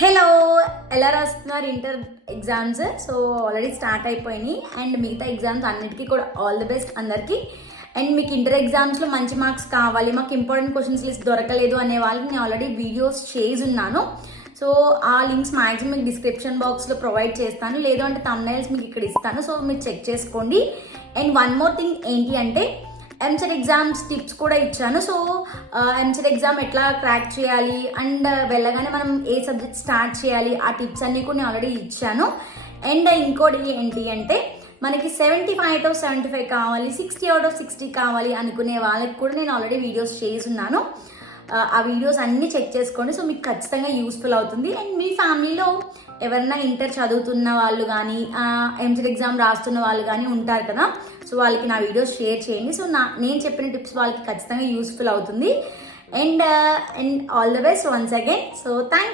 Hello, ఎలా రాస్తున్నారు inter exams? So already start అయిపోయినాయి అండ్ మిగతా ఎగ్జామ్స్ అన్నిటికీ కూడా ఆల్ ది బెస్ట్ అందరికీ. అండ్ మీకు ఇంటర్ ఎగ్జామ్స్లో మంచి మార్క్స్ కావాలి, మాకు ఇంపార్టెంట్ క్వశ్చన్స్ లిస్ట్ దొరకలేదు అనే వాళ్ళకి నేను ఆల్రెడీ వీడియోస్ చేసి ఉన్నాను. సో ఆ లింక్స్ మ్యాక్సిమం మీకు డిస్క్రిప్షన్ బాక్స్లో ప్రొవైడ్ చేస్తాను, లేదు అంటే థంబ్నైల్స్ మీకు ఇక్కడ ఇస్తాను. సో మీరు చెక్ చేసుకోండి. అండ్ వన్ మోర్ థింగ్ ఏంటి అంటే ఎంసెట్ ఎగ్జామ్స్ టిప్స్ కూడా ఇచ్చాను. సో ఎంసెట్ ఎగ్జామ్ ఎట్లా క్రాక్ చేయాలి అండ్ వెళ్ళగానే మనం ఏ సబ్జెక్ట్ స్టార్ట్ చేయాలి, ఆ టిప్స్ అన్నీ కూడా నేను ఆల్రెడీ ఇచ్చాను. అండ్ ఇంకోటి ఏంటి అంటే మనకి 75/75 కావాలి, 60/60 కావాలి అనుకునే వాళ్ళకి కూడా నేను ఆల్రెడీ వీడియోస్ చేసి ఉన్నాను. ఆ వీడియోస్ అన్నీ చెక్ చేసుకోండి. సో మీకు ఖచ్చితంగా యూస్ఫుల్ అవుతుంది. అండ్ మీ ఫ్యామిలీలో ఎవరైనా ఇంటర్ చదువుతున్న వాళ్ళు కానీ ఎంసెట్ ఎగ్జామ్ రాస్తున్న వాళ్ళు కానీ ఉంటారు కదా, సో వాళ్ళకి నా వీడియోస్ షేర్ చేయండి. సో నేను చెప్పిన టిప్స్ వాళ్ళకి ఖచ్చితంగా యూస్ఫుల్ అవుతుంది. And all the best once again. So thank